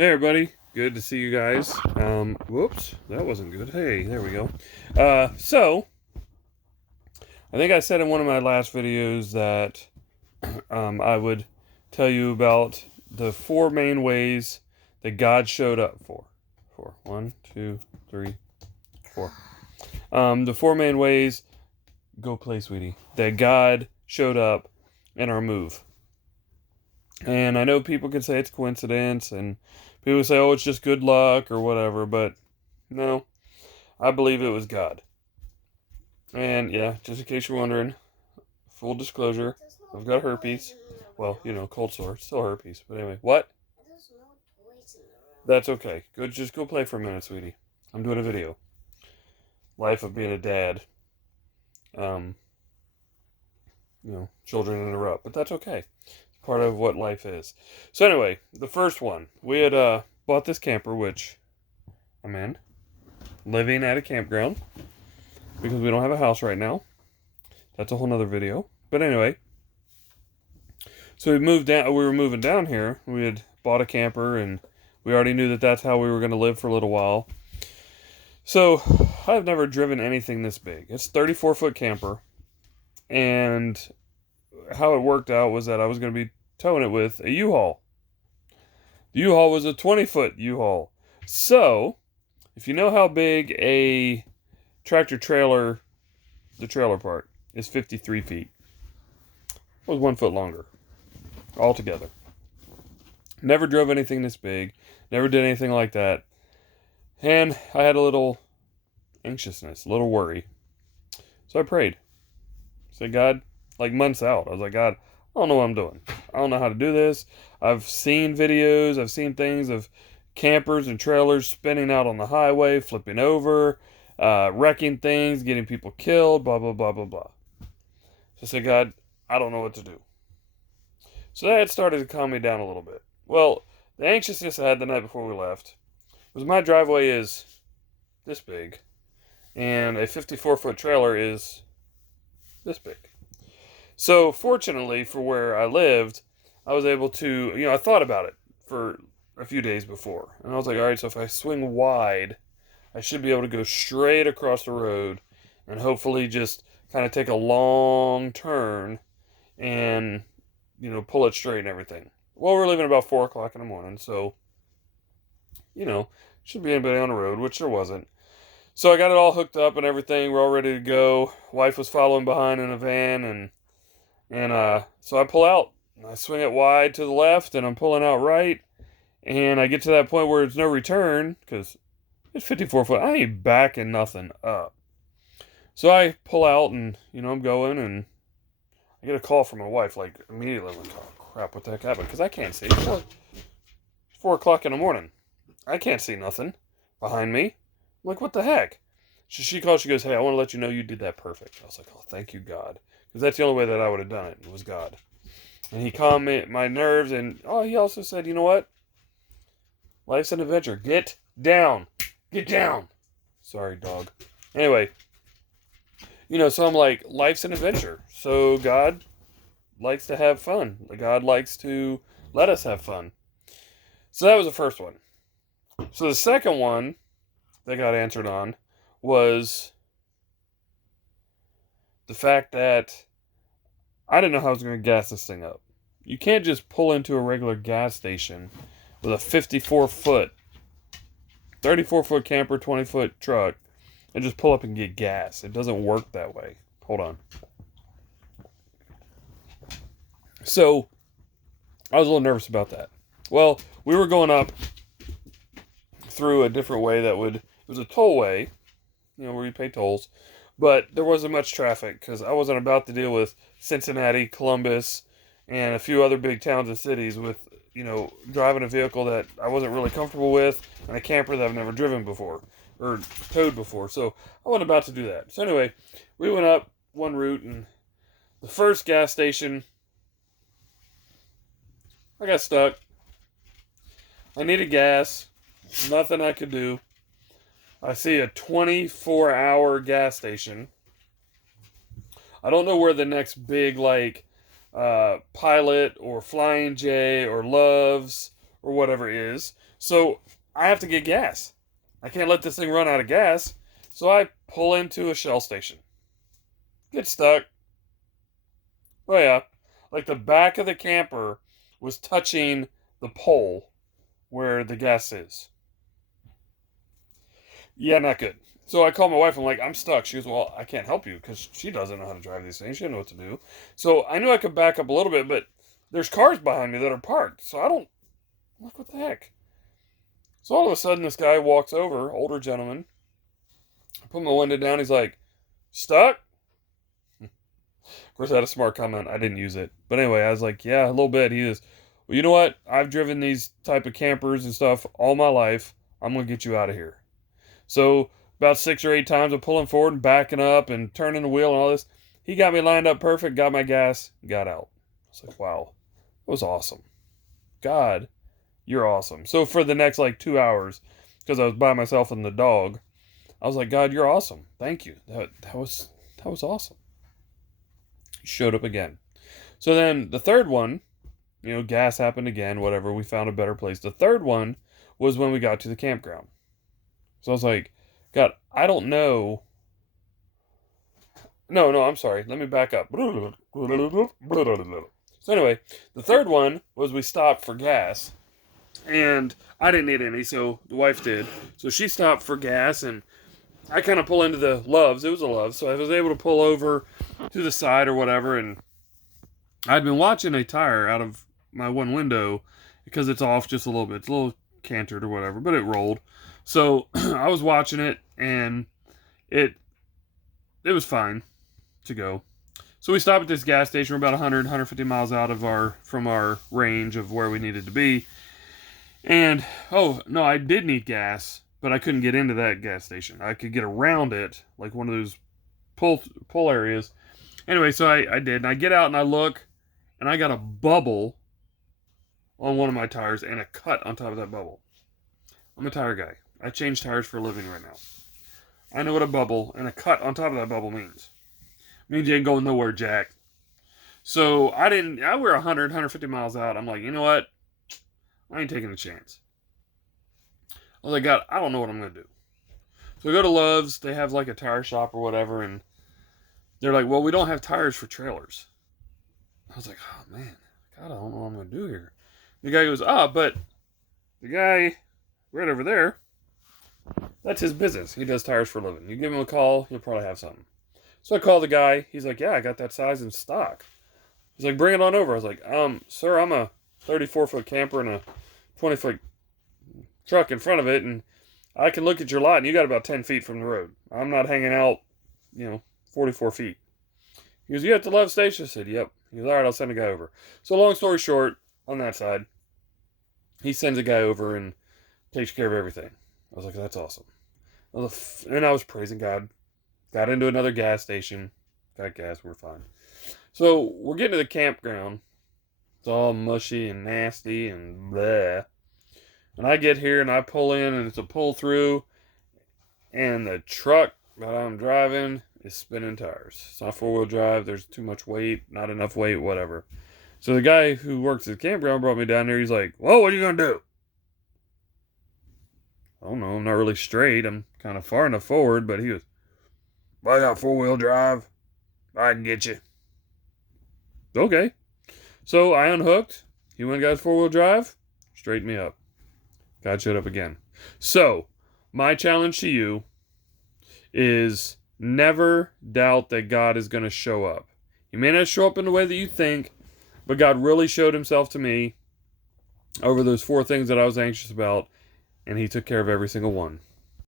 Hey everybody, good to see you guys. Whoops, that wasn't good. Hey, there we go. So I think I said in one of my last videos that I would tell you about the four main ways that God showed up for. Four. One, two, three, four. The four main ways, go play, sweetie, that God showed up in our move. And I know people can say it's coincidence, and people say, oh, it's just good luck or whatever, but no, I believe it was God. And yeah, just in case you're wondering, full disclosure, I've got herpes. Well, cold sore, still herpes. But anyway, what? That's okay. Just go play for a minute, sweetie. I'm doing a video. Life of being a dad. Um, children interrupt, but that's okay. It's part of what life is. So anyway, the first one, we had bought this camper, which I'm in, living at a campground because we don't have a house right now. That's a whole nother video. But anyway, so we moved down. We were moving down here. We had bought a camper, and we already knew that that's how we were going to live for a little while. So I've never driven anything this big. It's a 34-foot camper, and how it worked out was that I was going to be towing it with a U-Haul. The U-Haul was a 20-foot U-Haul. So if you know how big a tractor trailer, the trailer part, is 53 feet. It was 1 foot longer altogether. Never drove anything this big. Never did anything like that. And I had a little anxiousness, a little worry. So I prayed. I said, God, like months out, I was like, God, I don't know what I'm doing. I don't know how to do this. I've seen videos, I've seen things of campers and trailers spinning out on the highway, flipping over, wrecking things, getting people killed, blah, blah, blah, blah, blah. So I said, God, I don't know what to do. So that had started to calm me down a little bit. Well, the anxiousness I had the night before we left was my driveway is this big, and a 54-foot trailer is this big. So fortunately for where I lived, I was able to, I thought about it for a few days before. And I was like, all right, so if I swing wide, I should be able to go straight across the road and hopefully just kind of take a long turn and, pull it straight and everything. Well, we're leaving about 4 o'clock in the morning, so, should be anybody on the road, which there wasn't. So I got it all hooked up and everything. We're all ready to go. Wife was following behind in a van, and so I pull out. I swing it wide to the left, and I'm pulling out right. And I get to that point where there's no return, because it's 54 foot. I ain't backing nothing up. So I pull out, and, I'm going, and I get a call from my wife, like, immediately. I'm like, oh, crap, what the heck happened? Because I can't see. It's 4 o'clock in the morning. I can't see nothing behind me. I'm like, what the heck? So she calls, she goes, hey, I want to let you know you did that perfect. I was like, oh, thank you, God. Because that's the only way that I would have done it, was God. And he calmed my nerves, and he also said, you know what? Life's an adventure. Get down. Get down. Sorry, dog. Anyway, so I'm like, life's an adventure. So God likes to have fun. God likes to let us have fun. So that was the first one. So the second one that got answered on was the fact that I didn't know how I was going to gas this thing up. You can't just pull into a regular gas station with a 54-foot, 34-foot camper, 20-foot truck and just pull up and get gas. It doesn't work that way. Hold on. So I was a little nervous about that. Well, we were going up through a different way it was a tollway, where you pay tolls, but there wasn't much traffic because I wasn't about to deal with Cincinnati, Columbus, and a few other big towns and cities with, driving a vehicle that I wasn't really comfortable with and a camper that I've never driven before or towed before. So I wasn't about to do that. So anyway, we went up one route, and the first gas station, I got stuck. I needed gas. Nothing I could do. I see a 24-hour gas station. I don't know where the next big, Pilot or Flying J or Love's or whatever is, So I have to get gas. I can't let this thing run out of gas. So I pull into a Shell station. Get stuck. Oh yeah. Like the back of the camper was touching the pole where the gas is. Yeah, not good. So I called my wife. I'm like, I'm stuck. She goes, well, I can't help you because she doesn't know how to drive these things. She doesn't know what to do. So I knew I could back up a little bit, but there's cars behind me that are parked. So I don't, I'm like, what the heck? So all of a sudden, this guy walks over, older gentleman. I put my window down. He's like, stuck? Of course, I had a smart comment. I didn't use it. But anyway, I was like, yeah, a little bit. He is, well, you know what? I've driven these type of campers and stuff all my life. I'm going to get you out of here. So about 6 or 8 times I'm pulling forward and backing up and turning the wheel and all this. He got me lined up perfect, got my gas, got out. I was like, wow, that was awesome. God, you're awesome. So for the next like 2 hours, because I was by myself and the dog, I was like, God, you're awesome. Thank you. That was awesome. He showed up again. So then the third one, gas happened again, whatever. We found a better place. The third one was when we got to the campground. So I was like, God, I don't know. No, I'm sorry. Let me back up. So anyway, the third one was we stopped for gas. And I didn't need any, so the wife did. So she stopped for gas, and I kind of pull into the Love's. It was a Love's, so I was able to pull over to the side or whatever. And I'd been watching a tire out of my one window because it's off just a little bit. It's a little cantered or whatever, but it rolled. So I was watching it, and it was fine to go. So we stopped at this gas station. We're about 150 miles out of from our range of where we needed to be. And, oh, no, I did need gas, but I couldn't get into that gas station. I could get around it, like one of those pull areas. Anyway, so I did. And I get out and I look, and I got a bubble on one of my tires and a cut on top of that bubble. I'm a tire guy. I change tires for a living right now. I know what a bubble and a cut on top of that bubble means. It means you ain't going nowhere, Jack. So I were 150 miles out. I'm like, you know what? I ain't taking a chance. I was like, God, I don't know what I'm going to do. So I go to Love's. They have like a tire shop or whatever. And they're like, well, we don't have tires for trailers. I was like, oh, man. God, I don't know what I'm going to do here. The guy goes, but the guy right over there, that's his business. He does tires for a living. You give him a call, he'll probably have something. So I call the guy. He's like, yeah, I got that size in stock. He's like, bring it on over. I was like, sir, I'm a 34-foot camper and a 20-foot truck in front of it, and I can look at your lot, and you got about 10 feet from the road. I'm not hanging out, 44 feet. He goes, you at the Love Station? I said, yep. He goes, all right, I'll send a guy over. So long story short, on that side, he sends a guy over and takes care of everything. I was like, that's awesome. And I was praising God. Got into another gas station. Got gas, we're fine. So we're getting to the campground. It's all mushy and nasty and bleh. And I get here and I pull in and it's a pull through. And the truck that I'm driving is spinning tires. It's not 4-wheel drive. There's too much weight, not enough weight, whatever. So the guy who works at the campground brought me down there. He's like, whoa, what are you going to do? I don't know. I'm not really straight. I'm kind of far enough forward. But he goes, well, I got 4-wheel drive. I can get you. Okay. So I unhooked. He went and got his 4-wheel drive. Straightened me up. God showed up again. So my challenge to you is never doubt that God is going to show up. He may not show up in the way that you think, but God really showed himself to me over those 4 things that I was anxious about, and he took care of every single one.